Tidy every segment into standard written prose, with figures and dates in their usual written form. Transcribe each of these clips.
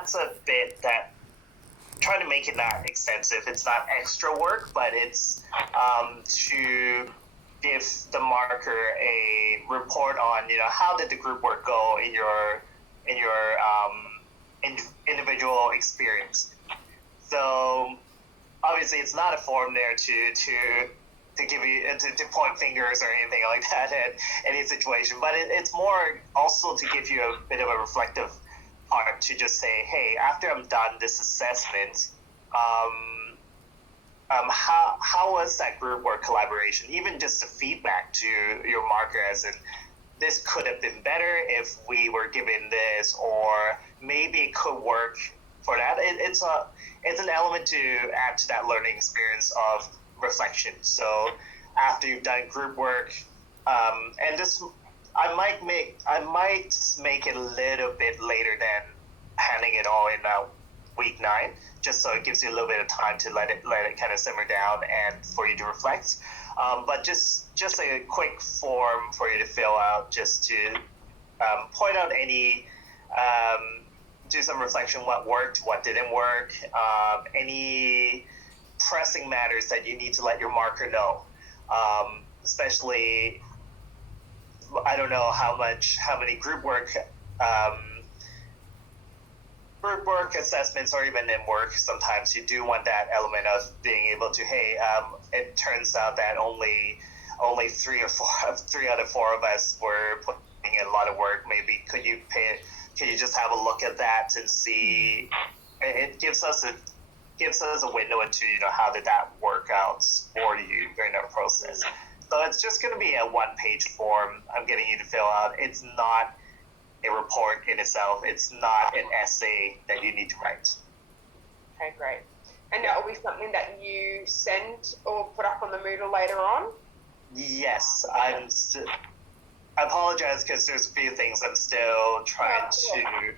that's a bit that trying to make it not extensive. It's not extra work, but it's to give the marker a report on, how did the group work go in your individual experience. So obviously, it's not a form there to give you to point fingers or anything like that in any situation, but it's more also to give you a bit of a reflective part to just say, hey, after I'm done this assessment, how was that group work collaboration? Even just the feedback to your marker, as in, this could have been better if we were given this, or maybe it could work for that. It's an element to add to that learning experience of reflection. So after you've done group work, and this I might make it a little bit later than handing it all in week 9, just so it gives you a little bit of time to let it kind of simmer down and for you to reflect. But just a quick form for you to fill out, just to point out any, do some reflection, what worked, what didn't work, any pressing matters that you need to let your marker know. Especially, I don't know how many group work assessments, or even in work, sometimes you do want that element of being able to, hey, it turns out that only 3 out of 4 of us were putting in a lot of work. Maybe could you just have a look at that and see? It gives us a window into, how did that work out for you during that process. So it's just going to be a 1-page form I'm getting you to fill out. It's not a report in itself. It's not an essay that you need to write. Okay, great. And that will be something that you send or put up on the Moodle later on? Yes, I apologize because there's a few things I'm still trying to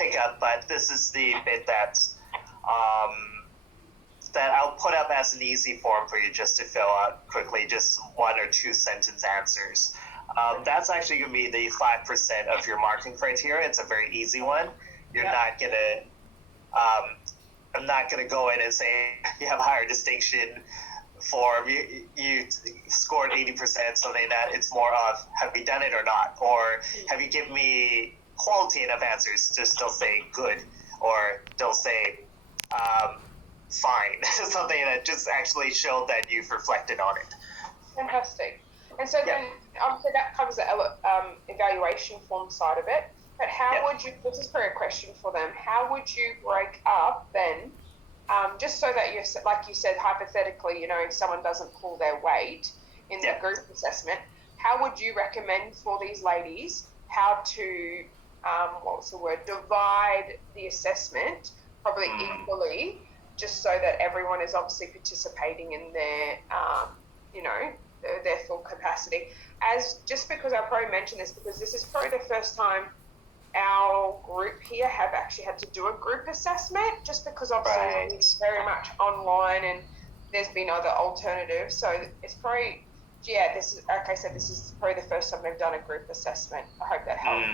pick up, but this is the bit that I'll put up as an easy form for you just to fill out quickly, just 1 or 2 sentence answers. That's actually going to be the 5% of your marking criteria. It's a very easy one. You're not going to, I'm not going to go in and say you have a higher distinction form, you scored 80%, something that it's more of, have you done it or not? Or have you given me quality enough answers? Just don't say good, or don't say fine. Something that just actually showed that you've reflected on it. Fantastic. And so then, so that covers the evaluation form side of it. But how would you, this is probably a question for them, how would you break up then, just so that you're, like you said, hypothetically, if someone doesn't pull their weight in the group assessment, how would you recommend for these ladies how to, divide the assessment probably equally, just so that everyone is obviously participating in their, their full capacity. Just because I'll probably mention this, because this is probably the first time our group here have actually had to do a group assessment, just because obviously it's very much online and there's been other alternatives. So it's probably, this is, like I said, this is probably the first time they've done a group assessment. I hope that helped.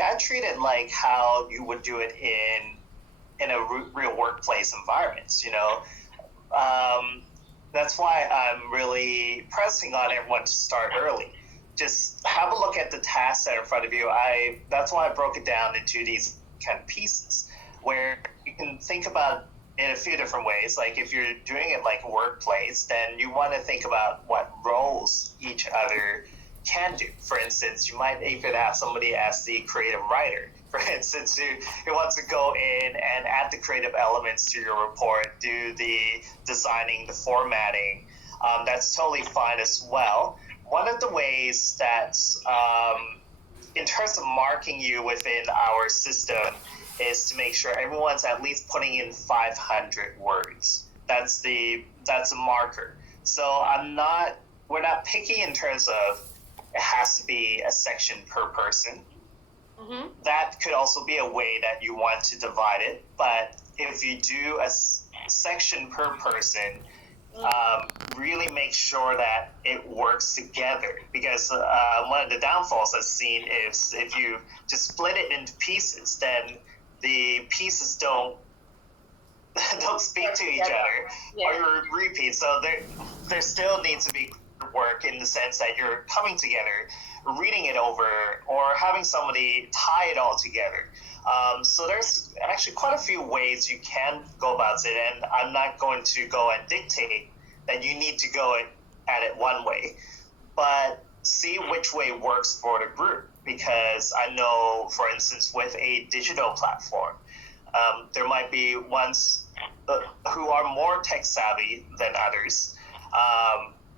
I treat it like how you would do it in a real workplace environment, that's why I'm really pressing on everyone to start early. Just have a look at the tasks that are in front of you. That's why I broke it down into these kind of pieces, where you can think about in a few different ways. Like if you're doing it like a workplace, then you want to think about what roles each other can do. For instance, you might even have somebody as the creative writer, for instance, who wants to go in and add the creative elements to your report, do the designing, the formatting. That's totally fine as well. One of the ways that, in terms of marking you within our system, is to make sure everyone's at least putting in 500 words. That's a marker. So we're not picky in terms of it has to be a section per person. Mm-hmm. That could also be a way that you want to divide it. But if you do a section per person, really make sure that it works together, because one of the downfalls I've seen is if you just split it into pieces, then the pieces don't speak to each other or repeat. So there still needs to be work in the sense that you're coming together, reading it over, or having somebody tie it all together. So there's actually quite a few ways you can go about it, and I'm not going to go and dictate that you need to go at it one way, but see which way works for the group. Because I know, for instance, with a digital platform, there might be ones who are more tech savvy than others,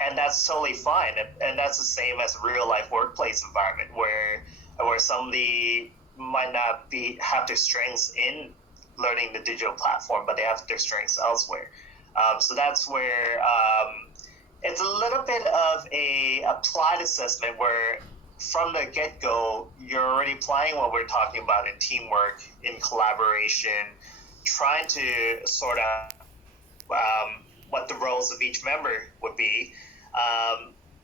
and that's totally fine. And that's the same as a real life workplace environment where somebody might not have their strengths in learning the digital platform, but they have their strengths elsewhere. So that's where it's a little bit of a applied assessment where from the get-go, you're already applying what we're talking about in teamwork, in collaboration, trying to sort out what the roles of each member would be.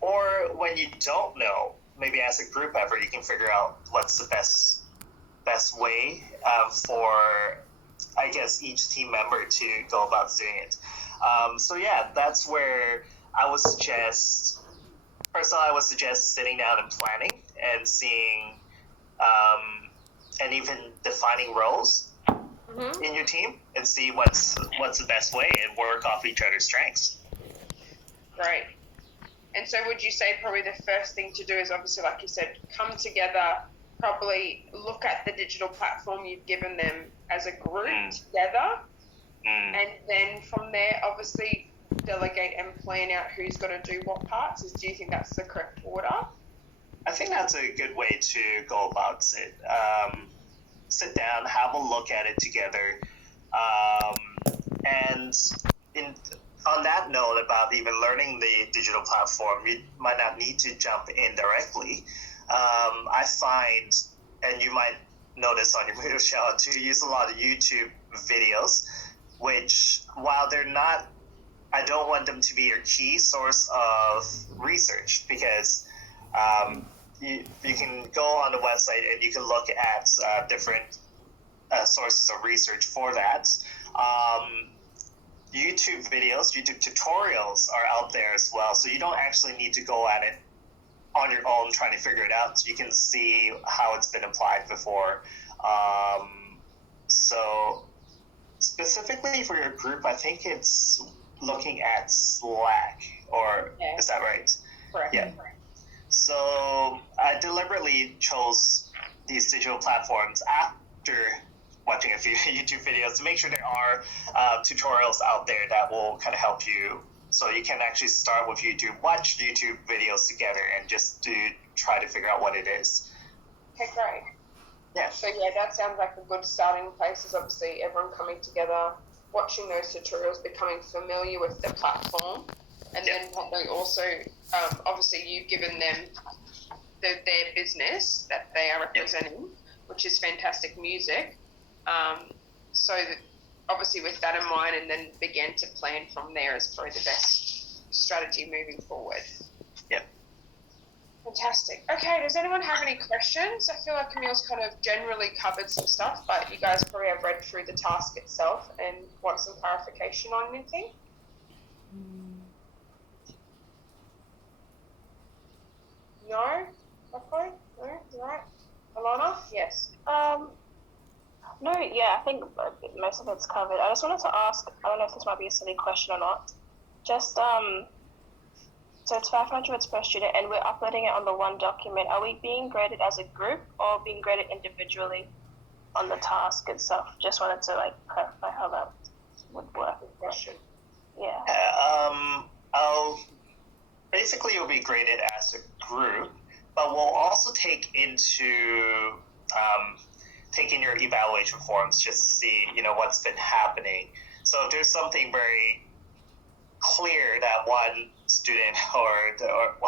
Or when you don't know, maybe as a group effort, you can figure out what's the best way for, I guess, each team member to go about doing it. So yeah, that's where I would suggest, personally, I would suggest sitting down and planning and seeing, and even defining roles in your team and see what's the best way and work off each other's strengths. Right. And so would you say probably the first thing to do is obviously, like you said, come together, probably look at the digital platform you've given them as a group together, and then from there, obviously, delegate and plan out who's going to do what parts. Do you think that's the correct order? I think that's a good way to go about it. Sit down, have a look at it together, and on that note about even learning the digital platform, you might not need to jump in directly. I find, and you might notice on your video channel too, use a lot of YouTube videos, which while they're not, I don't want them to be your key source of research, because you can go on the website and you can look at different sources of research for that. YouTube videos, YouTube tutorials are out there as well, so you don't actually need to go at it on your own trying to figure it out. So you can see how it's been applied before. So specifically for your group, I think it's looking at Slack, or is that right? Correct. Yeah. So I deliberately chose these digital platforms after watching a few YouTube videos to make sure there are tutorials out there that will kind of help you. So you can actually start with YouTube, watch YouTube videos together, and just try to figure out what it is. Okay, great. Yeah. So yeah, that sounds like a good starting place. Is obviously everyone coming together, watching those tutorials, becoming familiar with the platform, and then what they also, obviously you've given them their business that they are representing, which is fantastic music. So that obviously with that in mind, and then begin to plan from there is probably the best strategy moving forward. Yep. Fantastic. Okay, does anyone have any questions? I feel like Camille's kind of generally covered some stuff, but you guys probably have read through the task itself and want some clarification on anything? No? Okay. No? Right. Alana? Yes. No, yeah, I think most of it's covered. I just wanted to ask, I don't know if this might be a silly question or not, just, so it's 500 words per student and we're uploading it on the one document. Are we being graded as a group or being graded individually on the task itself? Just wanted to clarify how that would work. Good question. Yeah. Basically you'll be graded as a group, but we'll also take in your evaluation forms just to see, what's been happening. So if there's something very clear that one student or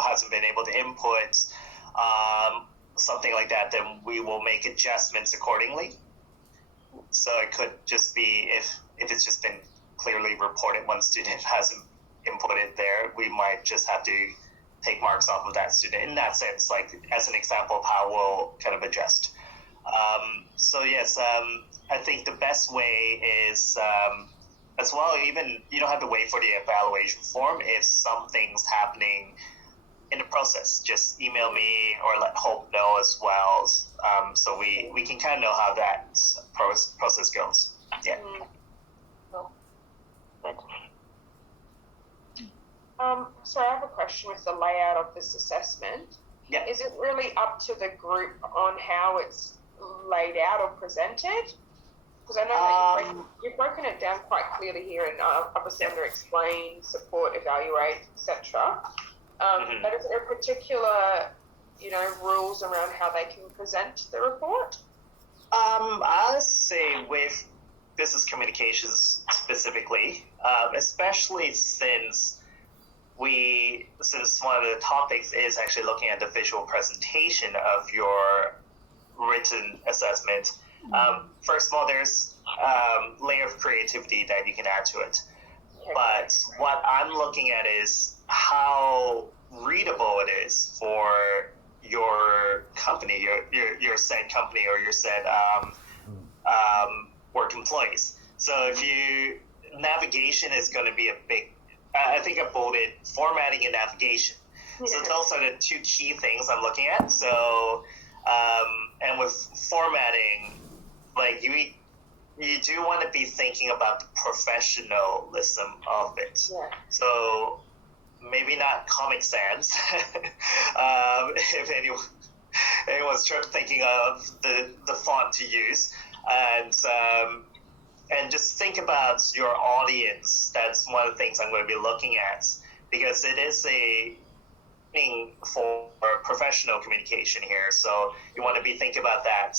hasn't been able to input, something like that, then we will make adjustments accordingly. So it could just be if it's just been clearly reported one student hasn't input it there, we might just have to take marks off of that student in that sense, like as an example of how we'll kind of adjust. So yes, I think the best way is as well, even you don't have to wait for the evaluation form. If something's happening in the process, just email me or let Hope know as well, so we can kind of know how that process goes. Yeah. Cool. Good. So I have a question with the layout of this assessment. Yeah. Is it really up to the group on how it's laid out or presented? Because I know that you've broken it down quite clearly here, and obviously under explain, support, evaluate, etc. But is there a particular, rules around how they can present the report? I'll say with business communications specifically, especially since one of the topics is actually looking at the visual presentation of your written assessment. First of all, there's layer of creativity that you can add to it. But what I'm looking at is how readable it is for your company, your said company or your said work employees. So navigation is going to be a big, I think I bolded formatting and navigation. So those are the two key things I'm looking at. So, and with formatting, like you do want to be thinking about the professionalism of it. Yeah. So maybe not Comic Sans, if anyone's thinking of the font to use, and just think about your audience. That's one of the things I'm going to be looking at, because it is a thing for professional communication here. So you want to be thinking about that.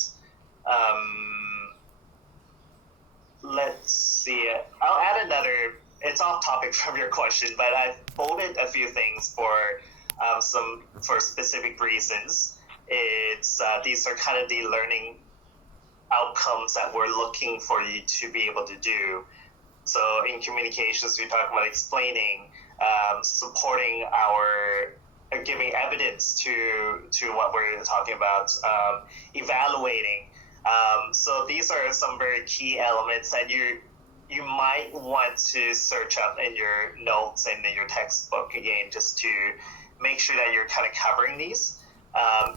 Let's see. I'll add another. It's off topic from your question, but I've bolded a few things for specific reasons. It's these are kind of the learning outcomes that we're looking for you to be able to do. So in communications, we talk about explaining, supporting giving evidence to what we're talking about, evaluating. So these are some very key elements that you might want to search up in your notes and in your textbook again, just to make sure that you're kind of covering these.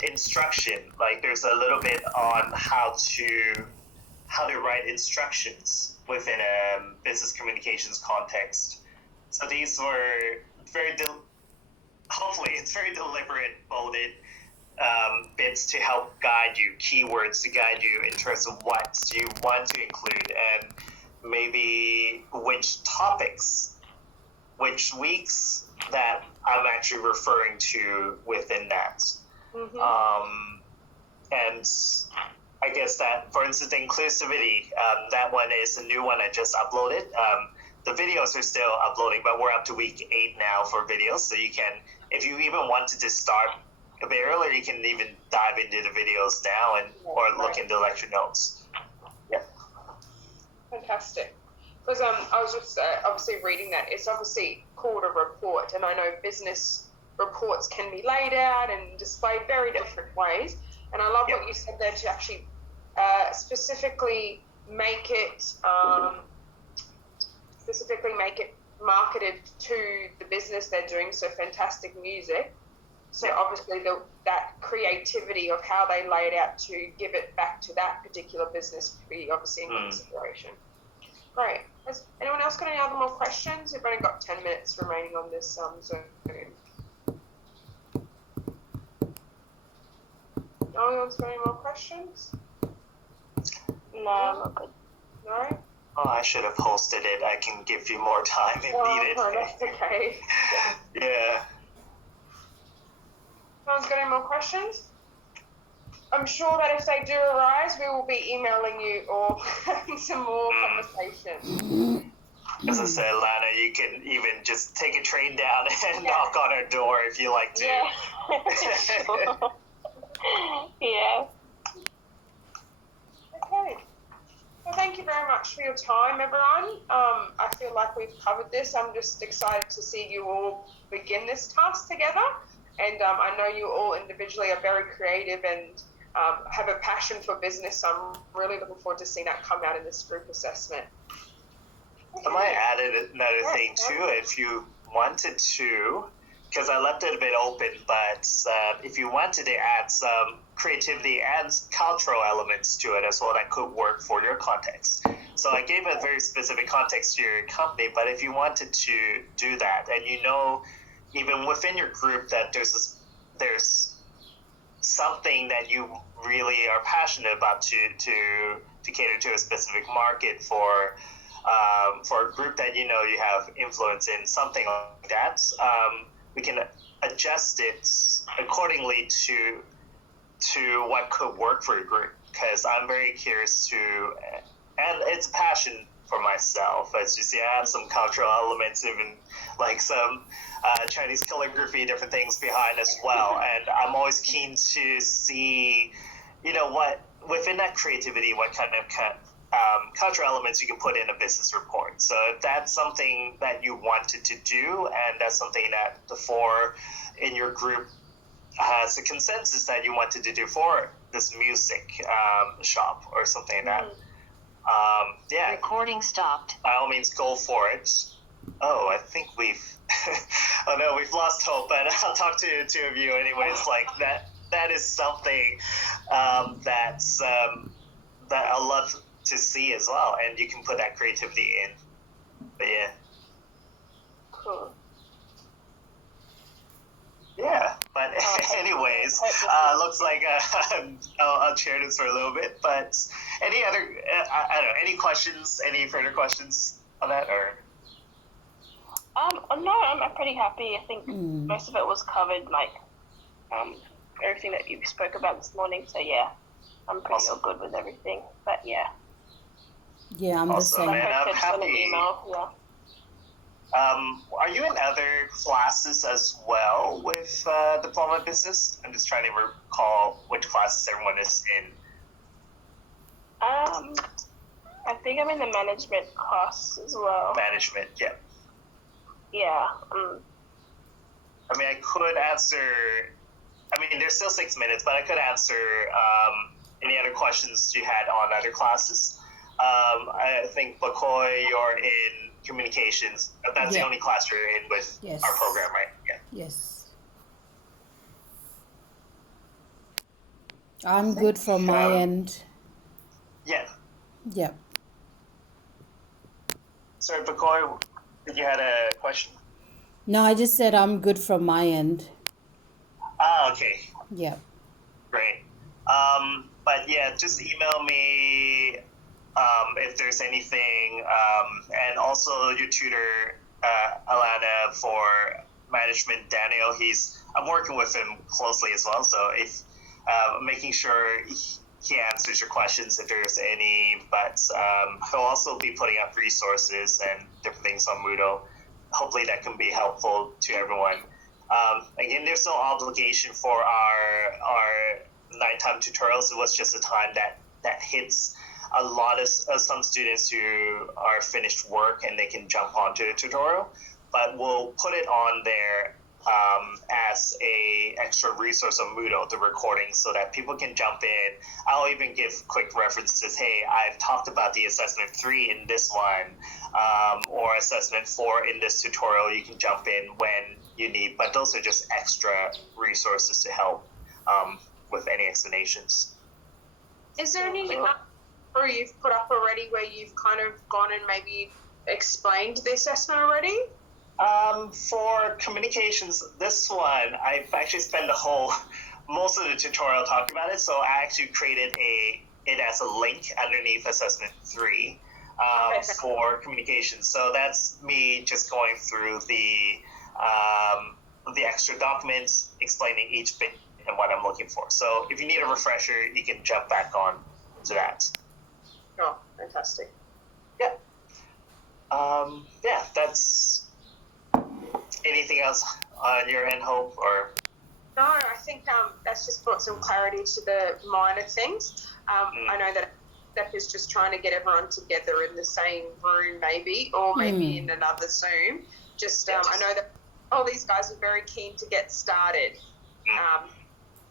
Instruction, like there's a little bit on how to write instructions within a business communications context. So these were hopefully it's very deliberate, bolded bits to help guide you, keywords to guide you in terms of what you want to include, and maybe which topics, which weeks that I'm actually referring to within that. And I guess that, for instance, the inclusivity, that one is a new one I just uploaded. The videos are still uploading, but we're up to week 8 now for videos. So you can, if you even wanted to start a bit earlier, you can even dive into the videos now or look into lecture notes. Yeah. Fantastic. Because I was just obviously reading that. It's obviously called a report, and I know business reports can be laid out and displayed very different ways. And I love what you said there, to actually specifically make it marketed to the business they're doing. So fantastic music. So obviously that creativity of how they lay it out to give it back to that particular business be obviously in consideration. Great. Has anyone else got any other more questions? We've only got 10 minutes remaining on this Zoom. No one's got any more questions? No, I'm not good. No? Oh, I should have hosted it. I can give you more time if needed. No, that's okay. Yeah. No one's got any more questions? I'm sure that if they do arise, we will be emailing you or having some more conversation. As I said, Lana, you can even just take a train down and knock on our door if you like to. Yeah. Yeah. Okay. Well, thank you very very much for your time, everyone. I feel like we've covered this. I'm just excited to see you all begin this task together. And I know you all individually are very creative and have a passion for business. So I'm really looking forward to seeing that come out in this group assessment. I might add another thing too, if you wanted to, because I left it a bit open, but if you wanted to add some creativity and cultural elements to it as well, that could work for your context. So I gave a very specific context to your company, but if you wanted to do that, and you know, even within your group, that there's something that you really are passionate about to cater to a specific market for a group that you know you have influence in, something like that, we can adjust it accordingly to what could work for your group. Because I'm very curious to, and it's a passion for myself. As you see, I have some cultural elements, even like some Chinese calligraphy, different things behind as well. And I'm always keen to see, you know, what within that creativity, what kind of cultural elements you can put in a business report. So if that's something that you wanted to do, and that's something that the four in your group has a consensus that you wanted to do for this music shop or something like that, yeah. Recording stopped. By all means, go for it. Oh, I think we've oh no, we've lost hope, but I'll talk to two of you anyways. Like that is something that's that I love to see as well, and you can put that creativity in. But yeah. Cool. Yeah, but anyways, looks like I'll share this for a little bit. But any other, I don't know, any questions, any further questions on that, or? No, I'm pretty happy. I think most of it was covered, like everything that you spoke about this morning. So yeah, I'm pretty all good with everything. But yeah. Yeah, I'm the same. Man, I'm Tips on an happy. email, yeah. Are you in other classes as well with diploma business? I'm just trying to recall which classes everyone is in. I think I'm in the management class as well. Management, yeah. Yeah. I mean, I could answer. I mean, there's still 6 minutes, but I could answer any other questions you had on other classes. I think Bakoy, you're in communications. That's the only class you're in with our program, right? Yeah. Yes. I'm good from my end. Yeah. Yep. Sorry, Bakoy, did you had a question? No, I just said I'm good from my end. Ah, okay. Yep. Great. But yeah, just email me if there's anything, and also your tutor, Alana, for management, Daniel. I'm working with him closely as well, so if making sure he answers your questions if there's any. But he'll also be putting up resources and different things on Moodle. Hopefully that can be helpful to everyone. Again, there's no obligation for our nighttime tutorials. It was just a time that hits a lot of some students who are finished work and they can jump onto the tutorial. But we'll put it on there as a extra resource on Moodle, the recording, so that people can jump in. I'll even give quick references. Hey, I've talked about the assessment 3 in this one, or assessment 4 in this tutorial. You can jump in when you need, but those are just extra resources to help with any explanations. Is there any or you've put up already where you've kind of gone and maybe explained the assessment already? For communications, this one, I've actually spent most of the tutorial talking about it, so I actually created it as a link underneath assessment 3 for communications. So that's me just going through the extra documents, explaining each bit and what I'm looking for. So if you need a refresher, you can jump back on to that. Oh, fantastic. Yeah. Yeah, that's... Anything else on your end, Hope? Or No, I think that's just brought some clarity to the minor things. I know that step is just trying to get everyone together in the same room, maybe, or maybe in another Zoom. Just I know that all these guys are very keen to get started.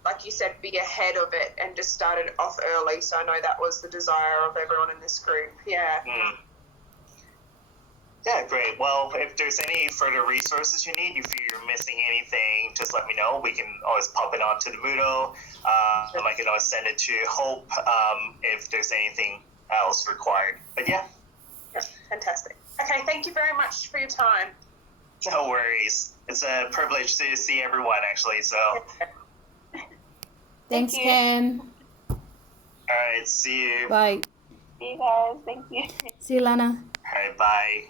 Like you said, be ahead of it and just started off early. So I know that was the desire of everyone in this group. Yeah. Yeah, great. Well, if there's any further resources you need, if you're missing anything, just let me know. We can always pop it onto the Moodle. I can always send it to Hope if there's anything else required. But yeah. Fantastic. Okay, thank you very much for your time. No worries. It's a privilege to see everyone, actually. So. Thanks, you. Ken. All right. See you. Bye. See you guys. Thank you. See you, Lana. All right. Bye.